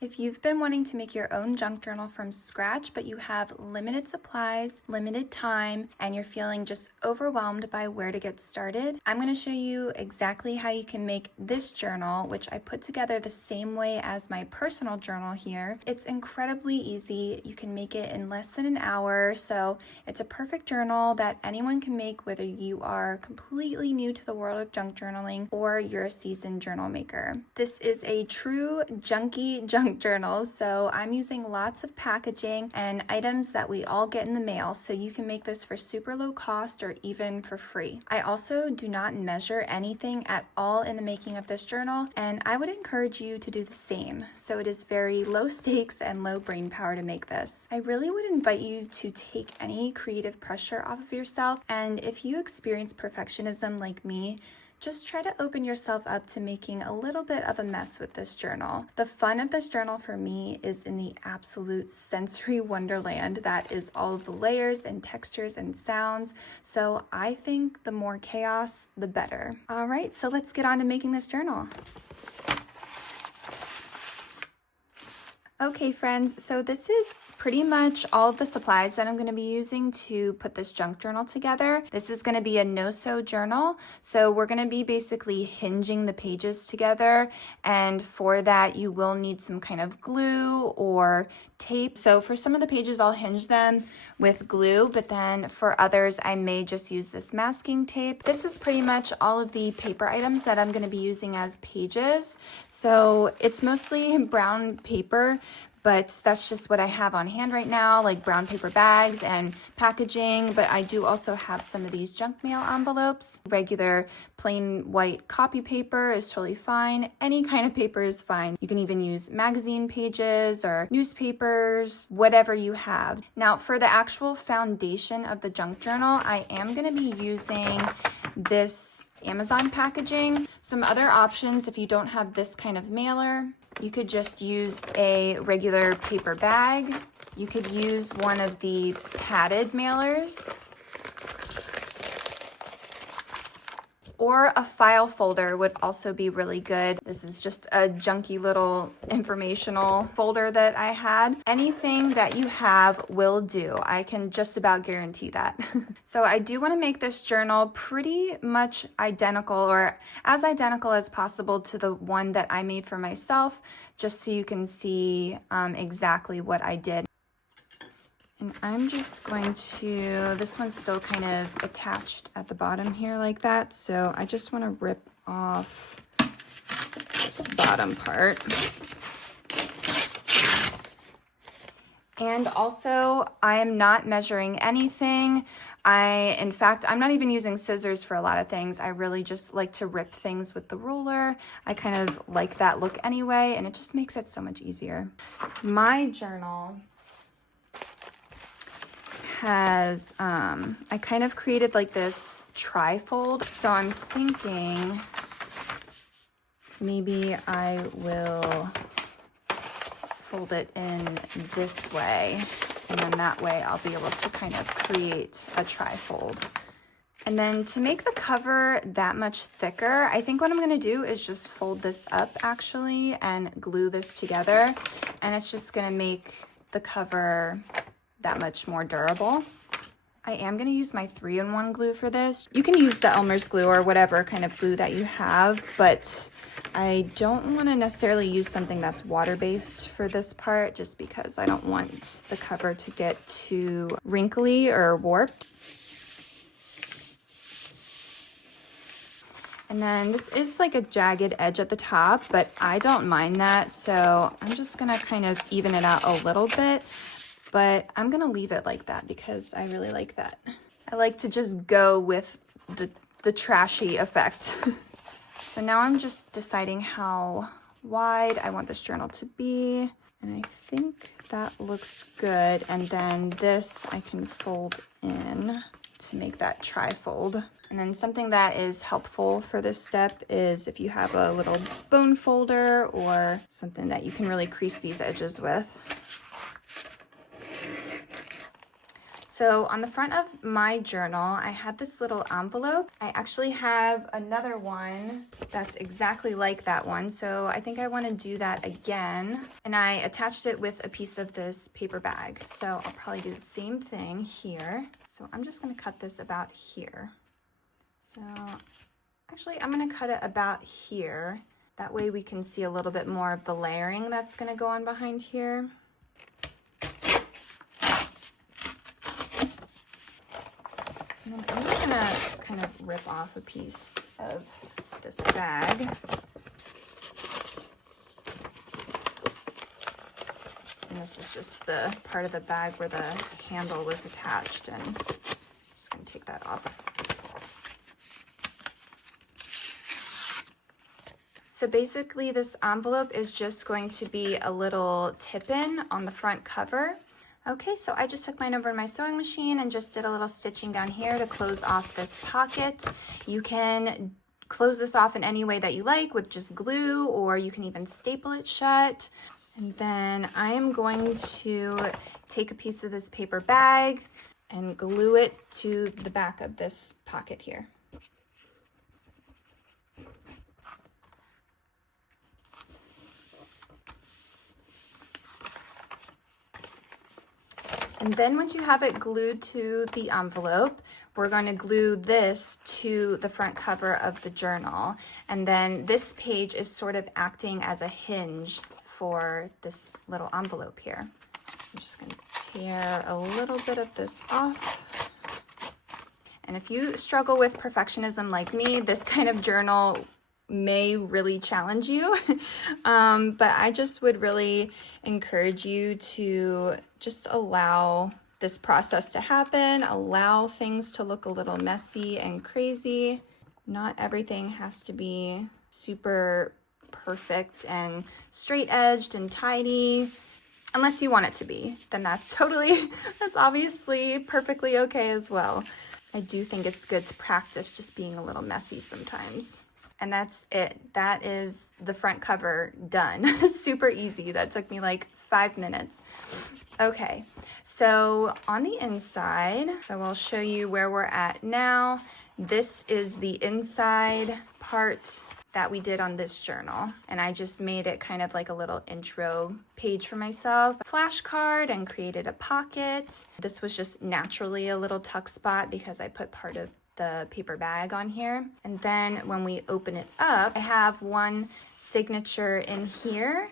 If you've been wanting to make your own junk journal from scratch, but you have limited supplies, limited time, and you're feeling just overwhelmed by where to get started, I'm going to show you exactly how you can make this journal, which I put together the same way as my personal journal here. It's incredibly easy. You can make it in less than an hour, so it's a perfect journal that anyone can make, whether you are completely new to the world of junk journaling or you're a seasoned journal maker. This is a true junky junk journal, so I'm using lots of packaging and items that we all get in the mail, so you can make this for super low cost or even for free. I also do not measure anything at all in the making of this journal, and I would encourage you to do the same. So it is very low stakes and low brain power to make this. I really would invite you to take any creative pressure off of yourself, and if you experience perfectionism like me, just try to open yourself up to making a little bit of a mess with this journal. The fun of this journal for me is in the absolute sensory wonderland that is all of the layers and textures and sounds. So I think the more chaos, the better. All right, so let's get on to making this journal. Okay friends, so this is pretty much all of the supplies that I'm going to be using to put this junk journal together. This is going to be a no-sew journal, so we're going to be basically hinging the pages together, and for that you will need some kind of glue or tape. So for some of the pages I'll hinge them with glue, but then for others I may just use this masking tape. This is pretty much all of the paper items that I'm going to be using as pages. So it's mostly brown paper, but that's just what I have on hand right now, like brown paper bags and packaging. But I do also have some of these junk mail envelopes. Regular plain white copy paper is totally fine. Any kind of paper is fine. You can even use magazine pages or newspapers, whatever you have. Now for the actual foundation of the junk journal, I am going to be using this Amazon packaging. Some other options, if you don't have this kind of mailer, you could just use a regular paper bag. You could use one of the padded mailers, or a file folder would also be really good. This is just a junky little informational folder that I had. Anything that you have will do. I can just about guarantee that. So I do want to make this journal pretty much identical, or as identical as possible, to the one that I made for myself, just so you can see exactly what I did. And I'm just going to, this one's still kind of attached at the bottom here like that, so I just want to rip off this bottom part. And also, I am not measuring anything. In fact, I'm not even using scissors for a lot of things. I really just like to rip things with the ruler. I kind of like that look anyway, and it just makes it so much easier. My journal has, I kind of created like this tri-fold. So I'm thinking maybe I will fold it in this way, and then that way I'll be able to kind of create a tri-fold. And then to make the cover that much thicker, I think what I'm going to do is just fold this up actually and glue this together, and it's just going to make the cover that much more durable. I am going to use my 3-in-1 glue for this. You can use the Elmer's glue or whatever kind of glue that you have, but I don't want to necessarily use something that's water-based for this part, just because I don't want the cover to get too wrinkly or warped. And then this is like a jagged edge at the top, but I don't mind that, so I'm just going to kind of even it out a little bit. But I'm going to leave it like that because I really like that. I like to just go with the trashy effect. So now I'm just deciding how wide I want this journal to be. And I think that looks good. And then this I can fold in to make that tri-fold. And then something that is helpful for this step is if you have a little bone folder or something that you can really crease these edges with. So on the front of my journal, I had this little envelope. I actually have another one that's exactly like that one. So I think I want to do that again. And I attached it with a piece of this paper bag. So I'll probably do the same thing here. So I'm just going to cut this about here. So actually I'm going to cut it about here. That way we can see a little bit more of the layering that's going to go on behind here. And then I'm just gonna kind of rip off a piece of this bag. And this is just the part of the bag where the handle was attached, and I'm just gonna take that off. So basically this envelope is just going to be a little tip-in on the front cover. Okay, so I just took mine over to my sewing machine and just did a little stitching down here to close off this pocket. You can close this off in any way that you like with just glue, or you can even staple it shut. And then I am going to take a piece of this paper bag and glue it to the back of this pocket here. And then once you have it glued to the envelope, we're going to glue this to the front cover of the journal. And then this page is sort of acting as a hinge for this little envelope here. I'm just going to tear a little bit of this off. And if you struggle with perfectionism like me, this kind of journal may really challenge you. But I just would really encourage you to just allow this process to happen, allow things to look a little messy and crazy. Not everything has to be super perfect and straight edged and tidy. Unless you want it to be, then that's obviously perfectly okay as well. I do think it's good to practice just being a little messy sometimes. And that's it. That is the front cover done. Super easy. That took me like 5 minutes. Okay, so on the inside, so I'll show you where we're at now. This is the inside part that we did on this journal. And I just made it kind of like a little intro page for myself. Flashcard and created a pocket. This was just naturally a little tuck spot because I put part of the paper bag on here. And then when we open it up, I have one signature in here.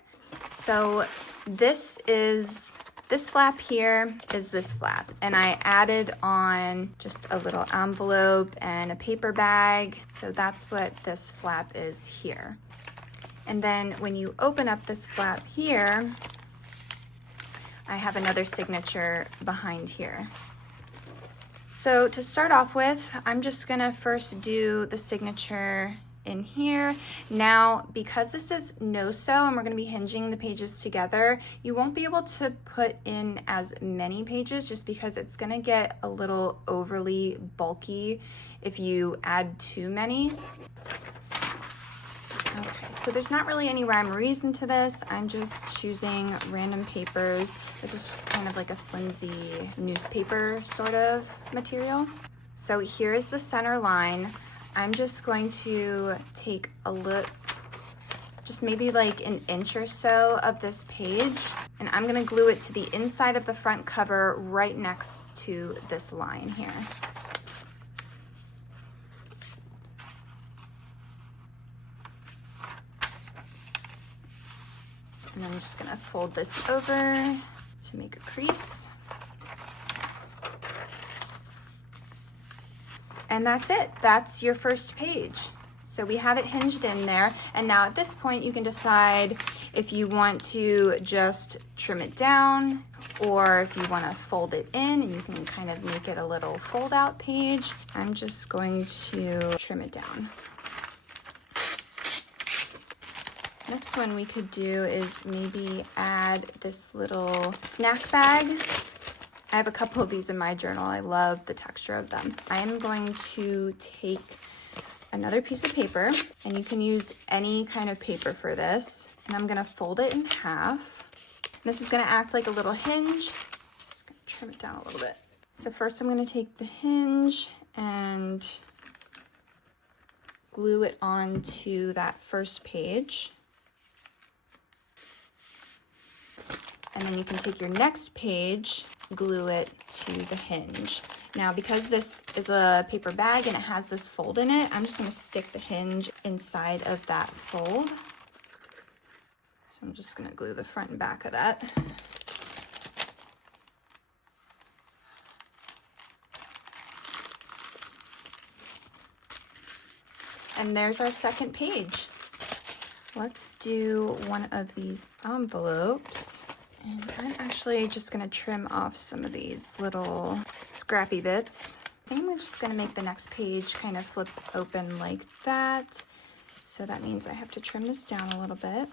So this flap here is this flap, and I added on just a little envelope and a paper bag. So that's what this flap is here. And then when you open up this flap here, I have another signature behind here. So to start off with, I'm just gonna first do the signature in here. Now, because this is no-sew and we're gonna be hinging the pages together, you won't be able to put in as many pages just because it's gonna get a little overly bulky if you add too many. Okay, so there's not really any rhyme or reason to this. I'm just choosing random papers. This is just kind of like a flimsy newspaper sort of material. So here's the center line. I'm just going to take a look, just maybe like an inch or so of this page, and I'm gonna glue it to the inside of the front cover right next to this line here. And I'm just gonna fold this over to make a crease. And that's it. That's your first page. So we have it hinged in there. And now at this point, you can decide if you want to just trim it down or if you want to fold it in, and you can kind of make it a little fold out page. I'm just going to trim it down. Next one we could do is maybe add this little snack bag. I have a couple of these in my journal. I love the texture of them. I am going to take another piece of paper, and you can use any kind of paper for this, and I'm gonna fold it in half. This is gonna act like a little hinge. Just gonna trim it down a little bit. So first I'm going to take the hinge and glue it onto that first page. And then you can take your next page, glue it to the hinge. Now, because this is a paper bag and it has this fold in it, I'm just going to stick the hinge inside of that fold. So I'm just going to glue the front and back of that. And there's our second page. Let's do one of these envelopes. And I'm actually just gonna trim off some of these little scrappy bits. I think I'm just gonna make the next page kind of flip open like that. So that means I have to trim this down a little bit.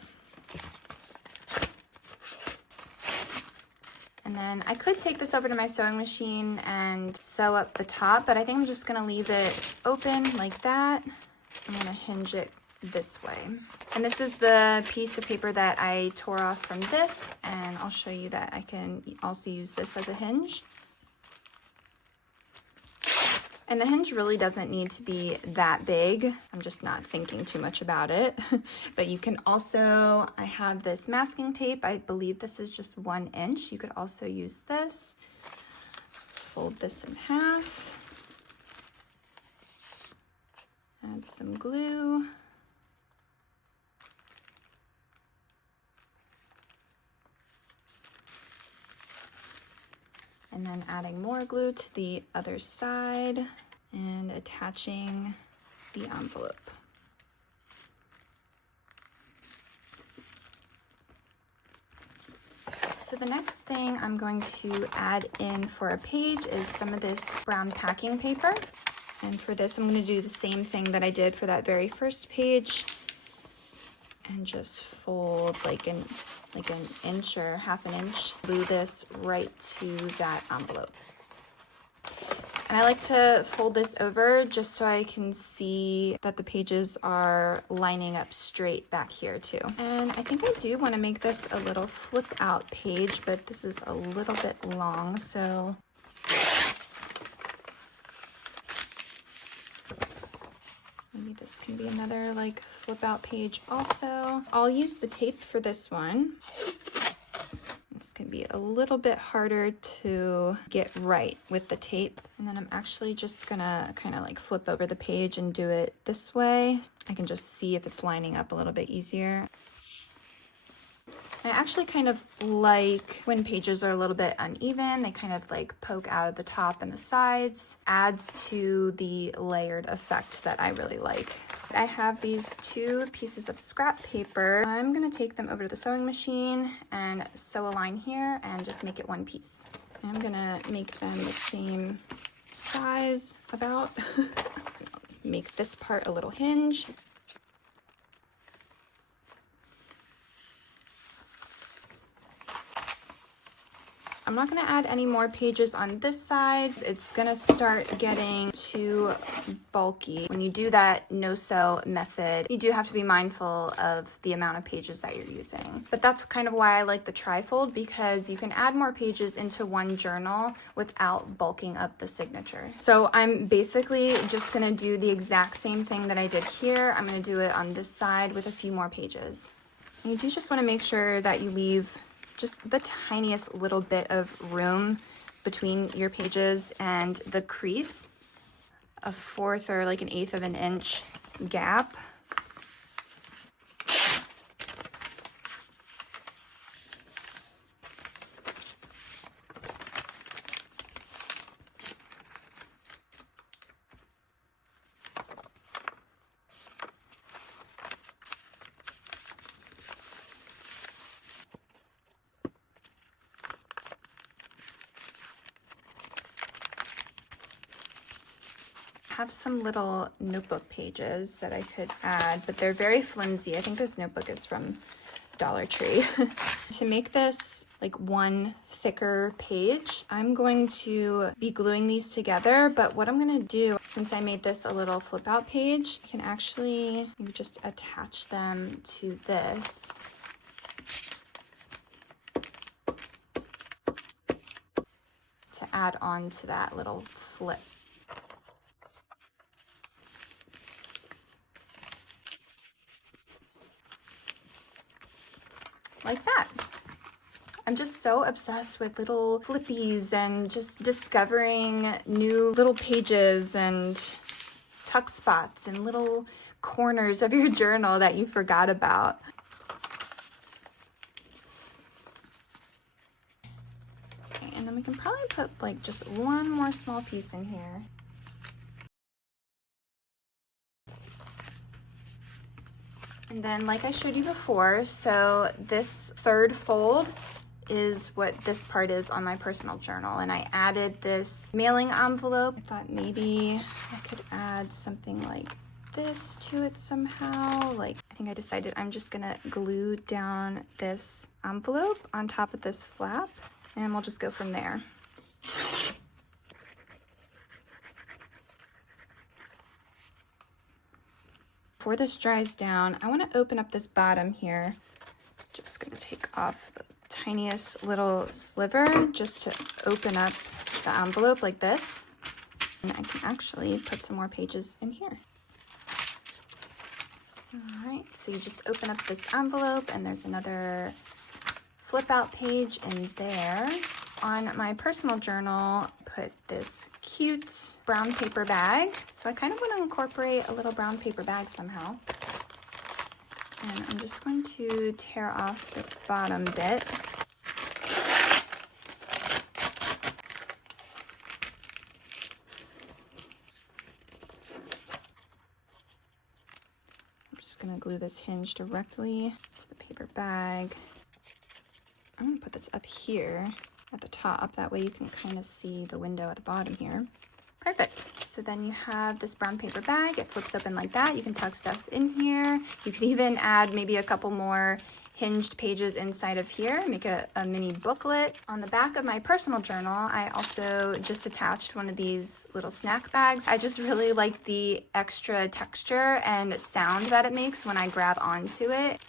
And then I could take this over to my sewing machine and sew up the top, but I think I'm just gonna leave it open like that. I'm gonna hinge it this way. And this is the piece of paper that I tore off from this, and I'll show you that I can also use this as a hinge. And the hinge really doesn't need to be that big. I'm just not thinking too much about it. But you can also, I have this masking tape. I believe this is just 1 inch. You could also use this. Fold this in half. Add some glue. And then adding more glue to the other side and attaching the envelope. So the next thing I'm going to add in for a page is some of this brown packing paper. And for this, I'm going to do the same thing that I did for that very first page and just fold like an inch or half an inch, glue this right to that envelope. And I like to fold this over just so I can see that the pages are lining up straight back here too. And I think I do want to make this a little flip out page, but this is a little bit long, so maybe this can be another like flip out page also. I'll use the tape for this one. This can be a little bit harder to get right with the tape. And then I'm actually just gonna kind of like flip over the page and do it this way. I can just see if it's lining up a little bit easier. I actually kind of like when pages are a little bit uneven, they kind of like poke out of the top and the sides, adds to the layered effect that I really like. I have these 2 pieces of scrap paper. I'm gonna take them over to the sewing machine and sew a line here and just make it 1 piece. I'm gonna make them the same size about. Make this part a little hinge. I'm not going to add any more pages on this side. It's going to start getting too bulky. When you do that no-sew method, you do have to be mindful of the amount of pages that you're using. But that's kind of why I like the trifold, because you can add more pages into one journal without bulking up the signature. So I'm basically just going to do the exact same thing that I did here. I'm going to do it on this side with a few more pages. And you do just want to make sure that you leave just the tiniest little bit of room between your pages and the crease, a 1/4 or like an 1/8 of an inch gap. Have some little notebook pages that I could add, but they're very flimsy. I think this notebook is from Dollar Tree. To make this like one thicker page, I'm going to be gluing these together, but what I'm going to do, since I made this a little flip out page, I can actually maybe just attach them to this. To add on to that little flip. Like that. I'm just so obsessed with little flippies and just discovering new little pages and tuck spots and little corners of your journal that you forgot about. Okay, and then we can probably put like just one more small piece in here. And then like I showed you before, so this third fold is what this part is on my personal journal, and I added this mailing envelope. I thought maybe I could add something like this to it somehow. Like, I think I decided I'm just gonna glue down this envelope on top of this flap, and we'll just go from there. Before this dries down, I want to open up this bottom here. Just gonna take off the tiniest little sliver just to open up the envelope like this. And I can actually put some more pages in here. All right, so you just open up this envelope and there's another flip out page in there. On my personal journal, put this cute brown paper bag. So I kind of want to incorporate a little brown paper bag somehow. And I'm just going to tear off this bottom bit. I'm just going to glue this hinge directly to the paper bag. I'm going to put this up here at the top. That way you can kind of see the window at the bottom here. Perfect. So then you have this brown paper bag. It flips open like that. You can tuck stuff in here. You could even add maybe a couple more hinged pages inside of here, make a mini booklet. On the back of my personal journal, I also just attached one of these little snack bags. I just really like the extra texture and sound that it makes when I grab onto it.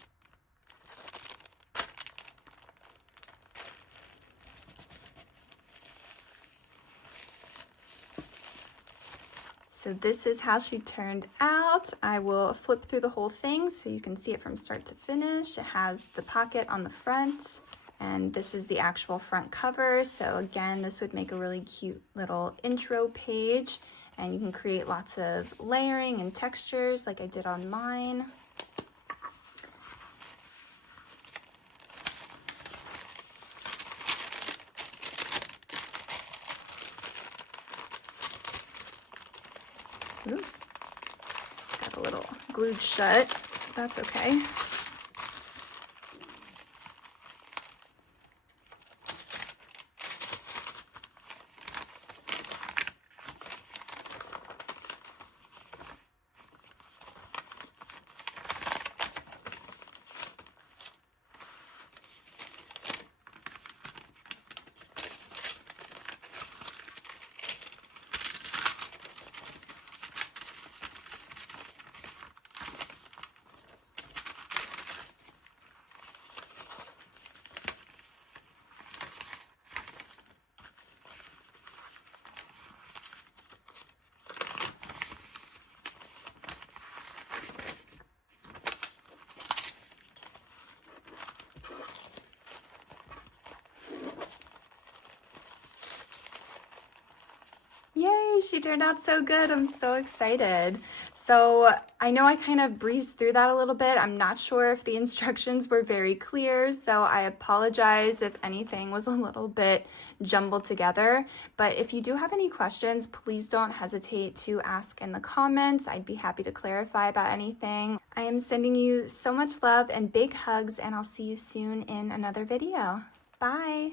So this is how she turned out. I will flip through the whole thing so you can see it from start to finish. It has the pocket on the front, and this is the actual front cover. So again, this would make a really cute little intro page, and you can create lots of layering and textures like I did on mine. Oops, got a little glued shut. That's okay. Yay, she turned out so good. I'm so excited. So I know I kind of breezed through that a little bit. I'm not sure if the instructions were very clear, so I apologize if anything was a little bit jumbled together. But if you do have any questions, please don't hesitate to ask in the comments. I'd be happy to clarify about anything. I am sending you so much love and big hugs, and I'll see you soon in another video. Bye.